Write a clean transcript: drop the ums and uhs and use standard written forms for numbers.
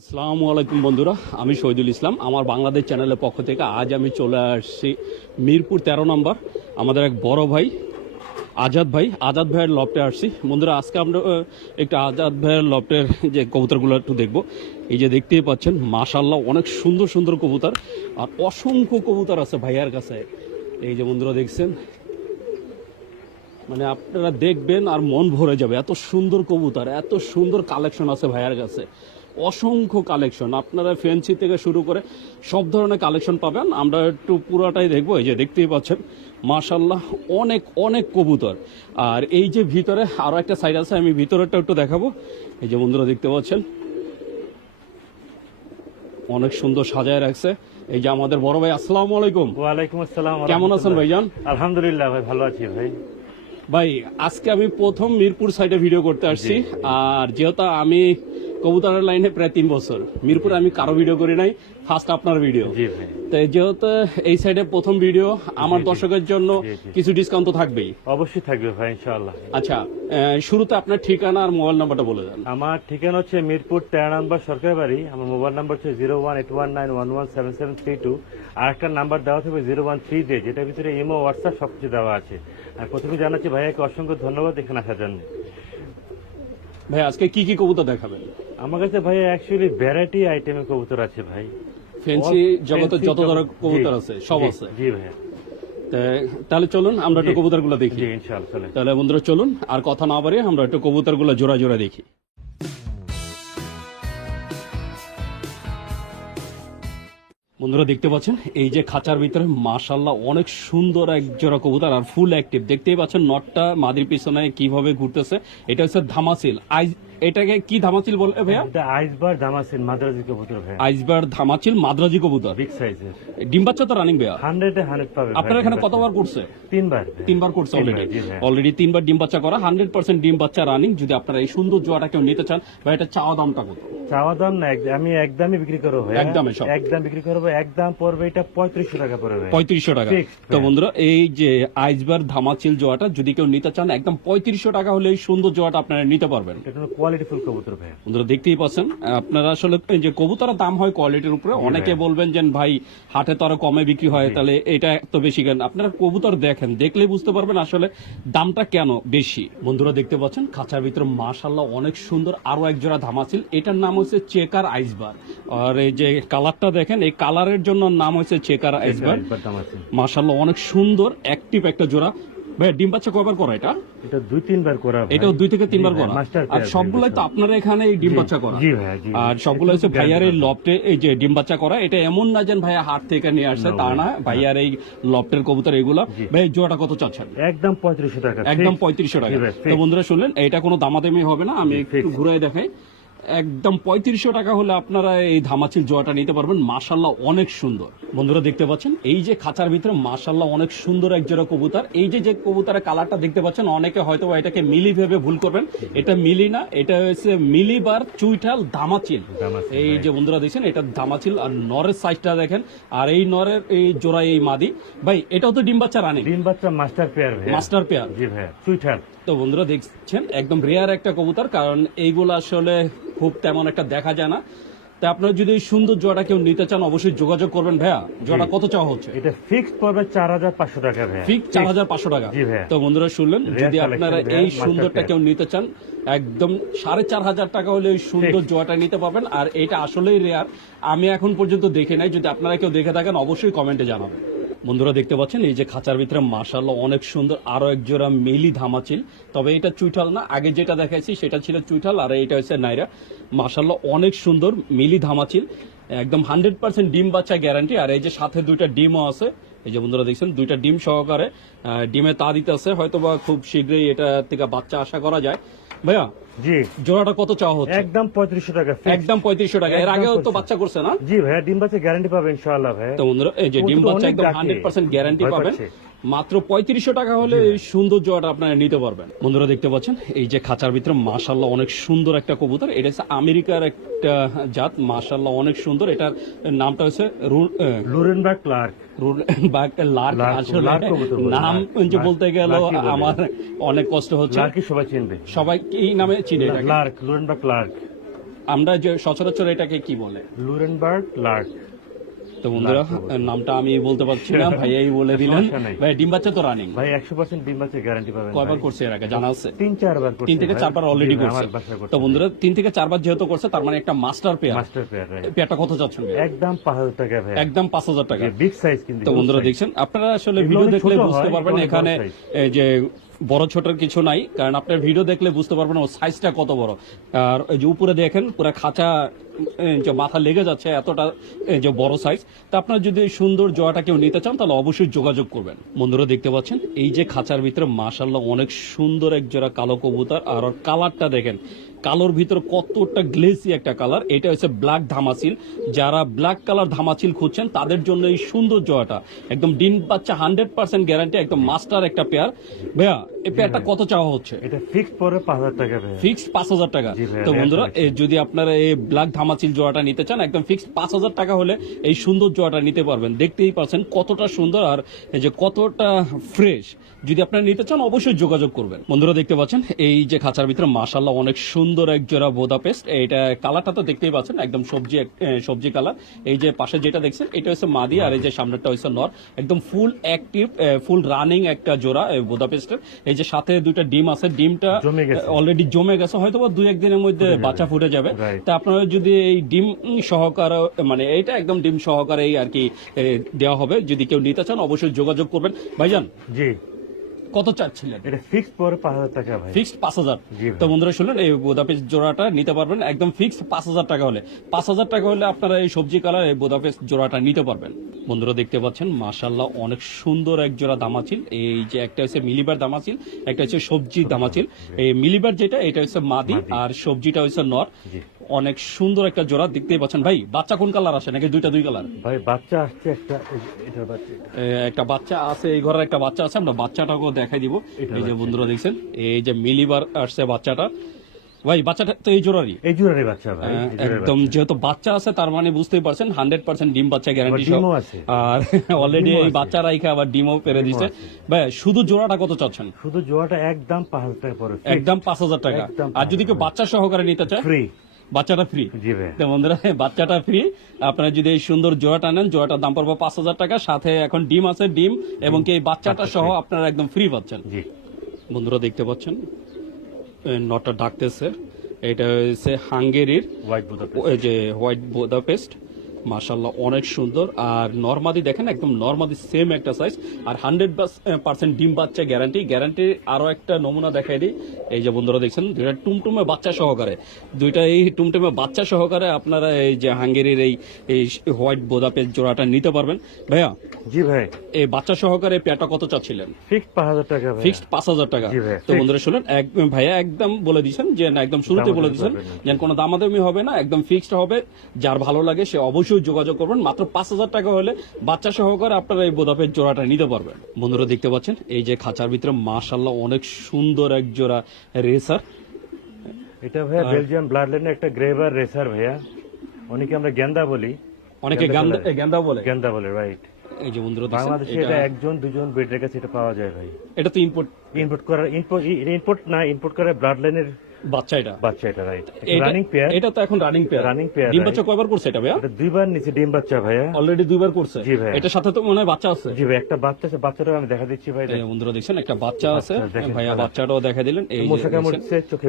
আসসালামু আলাইকুম বন্ধুরা, আমি শহীদুল ইসলাম। আমার বাংলাদেশ চ্যানেলের পক্ষ থেকে আজ আমি চলে আসছি মিরপুর 13 নম্বর। আমাদের এক বড় ভাই আজাদ ভাইয়ের লফটে আসছি বন্ধুরা। আজকে আমরা একটু আজাদ ভাইয়ের লফটের যে কবুতরগুলো একটু দেখবো। এই যে দেখতেই পাচ্ছেন মাশাআল্লাহ অনেক সুন্দর সুন্দর কবুতর, আর অসংখ্য কবুতর আছে ভাইয়ার কাছে। এই যে বন্ধুরা দেখছেন, মানে আপনারা দেখবেন আর মন ভরে যাবে, এত সুন্দর কবুতর, এত সুন্দর কালেকশন আছে ভাইয়ার কাছে, অসংখ্য কালেকশন। আপনারা ফ্যান্সি থেকে শুরু করে সব ধরনের কালেকশন পাবেন। আমরা একটু পুরোটাই দেখবো। এই যে দেখতেই পাচ্ছেন মাশাআল্লাহ অনেক অনেক কবুতর। আর এই যে ভিতরে আরো একটা সাইড আছে, আমি ভিতরেরটা একটু দেখাবো। এই যে বন্ধুরা দেখতে পাচ্ছেন অনেক সুন্দর সাজায় রাখছে। এই যে আমাদের বড় ভাই, আসসালামু আলাইকুম। ওয়ালাইকুম আসসালাম। কেমন আছেন ভাইজান? আলহামদুলিল্লাহ ভাই, ভালো আছি ভাই। ভাই আজকে আমি প্রথম মিরপুর সাইডে ভিডিও করতে আসছি। আর যেহেতু আমি কবুতরের লাইনে প্রায় 3 বছর, মিরপুরে আমি কারো ভিডিও করি নাই, ফার্স্ট আপনার ভিডিও। জি ভাই। তাই যেহেতু এই সাইডে প্রথম ভিডিও, আমার দর্শকের জন্য কিছু ডিসকাউন্ট তো থাকবেই। অবশ্যই থাকবে ভাই, ইনশাআল্লাহ। আচ্ছা, শুরুতে আপনার ঠিকানা আর মোবাইল নাম্বারটা বলে দেন। আমার ঠিকানা হচ্ছে মিরপুর 13 নম্বর সরকারি বাড়ি। আমার মোবাইল নাম্বার হচ্ছে 01819117732। আর একটা নাম্বার দেওয়া থাকবে 013 দিয়ে, যেটার ভিতরে ইমো, হোয়াটসঅ্যাপ সবকিছু দেওয়া আছে। আর প্রথমে জানাচ্ছি ভাইয়াকে অসংখ্য ধন্যবাদ এখানে আসার জন্য। ভাই আজকে কি কি কবুতর দেখাবেন? আমার কাছে ভাইয়া অ্যাকচুয়ালি ভ্যারাইটি আইটেমের কবুতর আছে ভাই। ফ্যান্সি জগতে যত ধরনের কবুতর আছে সব আছে। জি ভাইয়া। তাহলে চলুন আমরা একটু কবুতরগুলো দেখি। জি ইনশাআল্লাহ চলেন। তাহলে বন্ধুরা চলুন, আর কথা না বাড়িয়ে আমরা একটু কবুতরগুলো জোড়া জোড়া দেখি। বন্ধুরা দেখতে পাচ্ছেন এই যে খাঁচার ভিতরে মাশাআল্লাহ অনেক সুন্দর এক জোড়া কবুতর, আর ফুল অ্যাক্টিভ। দেখতেই পাচ্ছেন নটটা মাদির পিছনে কিভাবে ঘুরতেছে। এটা হচ্ছে ধামাচিল। এটাকে কি ধামাচিল বলে ভাইয়া? এটা আইসবার ধামাচিল মাদ্রাজি কবুতর ভাই। আইসবার ধামাচিল মাদ্রাজি কবুতর, বিগ সাইজের। ডিম বাচ্চা তো রানিং ভাইয়া? 100 এ 100 পাবে। আপনার এখানে কতবার করছে? 3বার। 3বার করছে অলরেডি 3বার ডিম বাচ্চা করা, 100% ডিম বাচ্চা রানিং। যদি আপনারা এই সুন্দর জোয়াটা কেউ নিতে চান ভাই, এটা চাওয়া দামটা কত? চাওয়া দাম না, আমি একদমই বিক্রি করবো ভাই। একদমই সব একদম বিক্রি করবো, একদম পড়বে এটা 3500 টাকা পড়বে। 3500 টাকা। তো বন্ধুরা এই যে আইসবার ধামাচিল জোয়াটা যদি কেউ নিতে চান, একদম 3500 টাকা হলে এই সুন্দর জোয়াটা আপনারা নিতে পারবেন। এটা কোয়ালিটি ফুল কবুতর ভাই। বন্ধুরা দেখতেই পাচ্ছেন, আপনারা আসলে যে কবুতরের দাম হয় কোয়ালিটির উপরে। অনেকে বলবেন যে ভাই হাটে তো আরো কমে বিক্রি হয়, তাহলে এটা এত বেশি কেন? আপনারা কবুতর দেখেন, দেখলে বুঝতে পারবেন আসলে দামটা কেন বেশি। বন্ধুরা দেখতে পাচ্ছেন খাঁচার ভিতরে মাশাআল্লাহ অনেক সুন্দর আরো এক জোড়া ধামাচিল। এটার নাম হচ্ছে চেকার আইসবার। আর এই যে কালারটা দেখেন, এই কালারের জন্য নাম হচ্ছে চেকার আইসবার। মাশাআল্লাহ অনেক সুন্দর অ্যাক্টিভ একটা জোড়া। ভাই ডিম বাচ্চা কয়বার করা এটা? এটা 2-3 বার করা ভাই। এটাও 2 থেকে 3 বার করা। আর সবগুলাই তো আপনারা এখানে এই ডিম বাচ্চা করা? জি ভাই, জি। আর সবগুলো হচ্ছে ভাইয়ার এই লফটে এই যে ডিম বাচ্চা করা। এটা এমন না যে ভাইয়া হাট থেকে নিয়ে আসছে, তা না। ভাইয়ার এই লফটের কবুতর এগুলা। ভাই জোড়াটা কত চাচ্ছেন? একদম 3500 টাকা। একদম 3500 টাকা। তো বন্ধুরা শুনলেন, এটা কোনো দামাদামি হবে না। আমি একটু ঘুরে দেখাই। একদম 3500 টাকা হলে আপনারা এই ধামাচিল জোয়াটা নিতে পারবেন। মাশাআল্লাহ অনেক সুন্দর। বন্ধুরা দেখতে পাচ্ছেন এই যে খাঁচার ভিতরে মাশাআল্লাহ অনেক সুন্দর এক জোড়া কবুতর। এই যে কবুতরের কালারটা দেখতে পাচ্ছেন, অনেকে হয়তো এটাকে মিলি ভেবে ভুল করবেন। এটা মিলি না, এটা হচ্ছে মিলিবার চুইঠাল ধামাচিল। এই যে বন্ধুরা দেখছেন এটা ধামাচিল। আর নরের সাইজটা দেখেন, আর এই নরের এই জোড়া এই মাদি। ভাই এটাও তো ডিম বাচ্চা রানি? ডিম বাচ্চা মাস্টার পেয়ার ভাই। Master pair. জি ভাই, চুইঠাল। তো বন্ধুরা দেখছেন একদম রেয়ার একটা কবুতর, কারণ এইগুলো আসলে খুব তেমন একটা দেখা যায় না। তাই আপনারা যদি এই সুন্দর জোড়াটা কেউ নিতে চান অবশ্যই যোগাযোগ করবেন। ভাইয়া জোড়া কত চাওয়া হচ্ছে? এটা ফিক্সড পড়বে 4500 টাকা ভাই। ফিক্স 4500 টাকা। জি ভাই। তো বন্ধুরা শুনলেন, যদি আপনারা এই সুন্দরটা কেউ নিতে চান একদম 4500 টাকা হলে এই সুন্দর জোড়াটা নিতে পারবেন। আর এটা আসলেই রেয়ার, আমি এখন পর্যন্ত দেখে নাই। যদি আপনারা কেউ দেখে থাকেন অবশ্যই কমেন্টে জানাবেন। বন্ধুরা দেখতে পাচ্ছেন এই যে খাঁচার ভিতরে মাশাআল্লাহ অনেক সুন্দর আরো এক জোড়া মিলি ধামাচিল। তবে এটা চুইঠাল না, আগে যেটা দেখাইছি সেটা ছিল চুইঠাল, আর এটা হচ্ছে নাইরা। মাশাআল্লাহ অনেক সুন্দর মিলি ধামাচিল, একদম 100% ডিম বাচ্চা গ্যারান্টি। আর এই যে সাথে 2টা ডিমও আছে। এই যে বন্ধুরা দেখছেন 2টা ডিম সহকারে ডিমে তা দিতে আছে, হয়তো বা খুব শীঘ্রই এটা থেকে বাচ্চা আশা করা যায়। ভাইয়া জি জোড়াটা কত চাওয়া হচ্ছে? একদম 3500 টাকা। একদম 3500 টাকা। এর আগেও তো বাচ্চা করছে না? জি ভাই, ডিম বাচ্চা গ্যারান্টি পাবে ইনশাআল্লাহ ভাই। তো বন্ধুরা এই যে ডিম বাচ্চা একদম 100% গ্যারান্টি পাবেন। মাত্র 3500 টাকা হলে এই সুন্দর জোড়াটা আপনারা নিতে পারবেন। বন্ধুরা দেখতে পাচ্ছেন এই যে খাঁচার ভিতরে মাশাআল্লাহ অনেক সুন্দর একটা কবুতর। এটা হচ্ছে আমেরিকার একটা জাত, মাশাআল্লাহ অনেক সুন্দর। এটার নামটা হচ্ছে লুরেনবার্গ ক্লার্ক। নাম যে বলতে গেল আমার অনেক কষ্ট হচ্ছে। সবাই চিনবে, সবাই এই নামে চিনে। Lark, Nuremberg lark. আমরা যে সচরাচর এটাকে কি বলে? Nuremberg lark. তো বন্ধুরা নামটা আমি বলতে পারছি না, ভাইয়াই বলে দিলেন। সমস্যা নাই। ভাই ডিম বাচ্চা তো রানিং ভাই 100% ডিম বাচ্চা গ্যারান্টি পাবেন। কয়বার ভাই। করছে এর আগে জানা আছে? 3-4 বার করছে। 3 থেকে 4 বার অলরেডি জি ভাই, করছে। আমার বাসায় করছে। তো বন্ধুরা 3 থেকে 4 বার যেহেতু করছে তার মানে একটা মাস্টার পেয়ার। মাস্টার পেয়ার ভাই। পেয়ারটা কত যাচ্ছেন ভাই? একদম 5000 টাকা ভাই। একদম 5000 টাকা। বিগ সাইজ কিন্তু। তো বন্ধুরা huge size। দেখছেন, আপনারা আসলে এগুলো ভিডিও অনেক দেখলে ছোট বুঝতে হয়, পারবেন এগুলো অনেক এখানে বড় size। এই যে বড় ছোটর কিছু নাই, কারণ আপনার ভিডিও দেখলে বুঝতে পারবেন ও সাইজটা কত বড়। আর এই যে উপরে দেখেন পুরো খাঁচা যে মাথা লেগে যাচ্ছে এতটা এই যে বড় সাইজ। তা আপনারা যদি এই সুন্দর জোড়াটা কেউ নিতে চান তাহলে অবশ্যই যোগাযোগ করবেন। বন্ধুরা দেখতে পাচ্ছেন এই যে খাঁচার ভিতরে মাশাআল্লাহ অনেক সুন্দর এক জোড়া কালো কবুতর, আর ওর কালারটা দেখেন, কালোর ভিতরে কতটা গ্লেসি একটা কালার। এটা হচ্ছে ব্ল্যাক ধামাচিল। যারা ব্ল্যাক কালার ধামাচিল খুঁজছেন তাদের জন্য এই সুন্দর জোড়াটা একদম ডিম বাচ্চা 100% গ্যারান্টি, একদম মাস্টার একটা পেয়ার। ভাইয়া এই পেয়ারটা কত চাওয়া হচ্ছে? এটা ফিক্স পরে 5000 টাকা ভাই। ফিক্সড 5000 টাকা। জি ভাইয়া, তো রেট বন্ধুরা রাখছি। যদি আপনারা এই ব্ল্যাক ধামাচিল জোড়াটা নিতে চান একদম ফিক্সড 5000 টাকা হলে এই সুন্দর জোড়াটা নিতে পারবেন। দেখতেই পাচ্ছেন কতটা সুন্দর আর এই যে কতটা ফ্রেশ। যদি আপনারা নিতে চান অবশ্যই যোগাযোগ করবেন। বন্ধুরা দেখতে পাচ্ছেন এই যে খাঁচার ভিতরে মাশাআল্লাহ অনেক সুন্দর এক জোড়া বুদাপেস্ট। এটা কালারটা তো দেখতেই পাচ্ছেন একদম সবজি কালার। এই যে পাশে যেটা দেখছেন এটা হচ্ছে মাদি, আর এই যে সামনেরটা হচ্ছে নর। একদম ফুল অ্যাক্টিভ ফুল রানিং একটা জোড়া বুদাপেস্টের। এই যে সাথে দুইটা ডিম আছে, ডিমটা জমে গেছে। অলরেডি জমে গেছে, হয়তো বা 2-1 দিনের মধ্যে বাচ্চা ফুটে যাবে। Right. তা আপনারা যদি এই ডিম সহকারে মানে এইটা একদম ডিম সহকারে আর কি দেওয়া হবে, যদি কেউ নিতে চান অবশ্যই যোগাযোগ করবেন। ভাইজান জি কত চাচ্ছিলেন? এটা ফিক্স পরে 5000 টাকা ভাই। ফিক্সড 5000। জি ভাই। তো বন্ধুরা শুনলেন এই বুদাপেস্ট জোড়াটা নিতে পারবেন একদম ফিক্সড 5000 টাকা হলে। 5000 টাকা হলে আপনারা এই সবজি কালার এই বুদাপেস্ট জোড়াটা নিতে পারবেন। বন্ধুরা দেখতে পাচ্ছেন মাশাআল্লাহ অনেক সুন্দর এক জোড়া দামাচিল। এই যে একটা হচ্ছে মিলিবার দামাচিল, একটা হচ্ছে সবজি দামাচিল। এই মিলিবার যেটা এটা হচ্ছে মাদি, আর সবজিটা হচ্ছে নর। জি অনেক সুন্দর একটা জোড়া দেখতেই পাচ্ছেন। ভাই বাচ্চা কোন কালার আসে নাকি দুই কালার? ভাই বাচ্চা আসছে একটা, এটার বাচ্চা এটা। একটা বাচ্চা আছে, এই ঘরের একটা বাচ্চা আছে, আমরা বাচ্চাটাকেও দেখাই দিব। এটা এই যে বাচ্চা। বন্ধুরা দেখছেন এই যে মিলিবার আসছে বাচ্চাটা। ভাই বাচ্চাটা তো এই জোড়ারই এই জোড়ারই বাচ্চা ভাই। এই জোড়ার একদম, যেহেতু বাচ্চা আছে তার মানে বুঝতেই পারছেন 100% ডিম বাচ্চা গ্যারান্টি আবার সহ। ডিমও আছে। আর অলরেডি ডিমও এই আছে। বাচ্চা রাইখা আবার ডিমও পেরে দিচ্ছে। আছে। ভাই শুধু জোড়াটা কত চাচ্ছেন? শুধু জোড়াটা একদম 5000 টাকা পরে। একদম 5000 টাকা। একদম আর যদি কেউ বাচ্চা সহকারে নিতে চায় ফ্রি। বাচ্চাটা ফ্রি। জি ভাই। তো বন্ধুরা বাচ্চাটা ফ্রি। আপনারা যদি এই সুন্দর জোড়াটা নেন জোড়াটার দাম পড়বে 5000 টাকা, সাথে এখন ডিম আছে, ডিম এবং কি এই বাচ্চাটা সহ আপনারা একদম ফ্রি পাচ্ছেন। জি বন্ধুরা দেখতে পাচ্ছেন নটটা ডাকতেছে, এটা হচ্ছে হাঙ্গেরির হোয়াইট বুদাপেস্ট। এই যে হোয়াইট বুদাপেস্ট। মাশাআল্লাহ অনেক সুন্দর। আর নরমাদি দেখেন একদম নরমাদি সেম একটা সাইজ, আর 100% ডিম বাচ্চা গ্যারান্টি। আরো একটা নমুনা দেখাই দিই। এই যে বন্ধুরা দেখছেন দুইটা টুমটুমে বাচ্চা সহকারে, দুইটা এই টুমটুমে বাচ্চা সহকারে আপনারা এই যে হাঙ্গেরির এই হোয়াইট বুদাপেস্ট জোড়াটা নিতে পারবেন। ভাইয়া জি ভাই। এই বাচ্চা সহকারে পেয়ারটা কত চাচ্ছিলেন? ফিক্স 5000 টাকা ভাই। ফিক্সড 5000 টাকা। জি ভাই, তো বন্ধুরা শুনুন ভাইয়া একদম বলে দিয়েছেন যে না, একদম শুরুতে বলে দিয়েছেন যে কোনো দামাদামি হবে না, একদম ফিক্সড হবে। যার ভালো লাগে সে অবশ্যই যোগাযোগ করবেন। মাত্র 5000 টাকা হলে বাচ্চা সহকারে আপনারা এই বোদাপের জোড়াটা নিতে পারবেন। বন্ধুরা দেখতে পাচ্ছেন এই যে খাঁচার ভিতরে মাশাআল্লাহ অনেক সুন্দর এক জোড়া রেসার। এটা ভাইয়া বেলজিয়াম ব্লাড লাইনের একটা গ্রেভার রেসার ভাইয়া। অনেকে আমরা গেন্দা বলি। অনেকে গেন্দা বলে। গেন্দা বলে, রাইট। এই যে বন্ধুরা দেখছেন বাংলাদেশে এটা একজন দুজন ব্রিডের কাছে এটা পাওয়া যায় ভাই। এটা তো ইম্পোর্ট ইম্পোর্ট করে ব্লাড লাইনের বাচ্চা। এটা বাচ্চা, এটা রাইট। Running pair. এটা তো এখন রানিং পেয়ার। Running pair, ডিম right. বাচ্চা কয়বার করছে এটা ভাইয়া? এটা 2 বার নিচে ডিম বাচ্চা ভাইয়া। অলরেডি 2 বার করছে। জি ভাই। এটার সাথে তো মনে হয় বাচ্চা আছে। জি ভাই, একটা বাচ্চা আছে, বাচ্চাটাও আমি দেখা দিচ্ছি ভাই। এই বন্ধুরা দেখছেন একটা বাচ্চা আছে। দেখেন ভাইয়া colour। বাচ্চাটাও দেখা দিলেন। এই যে মশা দেখছেন। কামড়ছে চোখে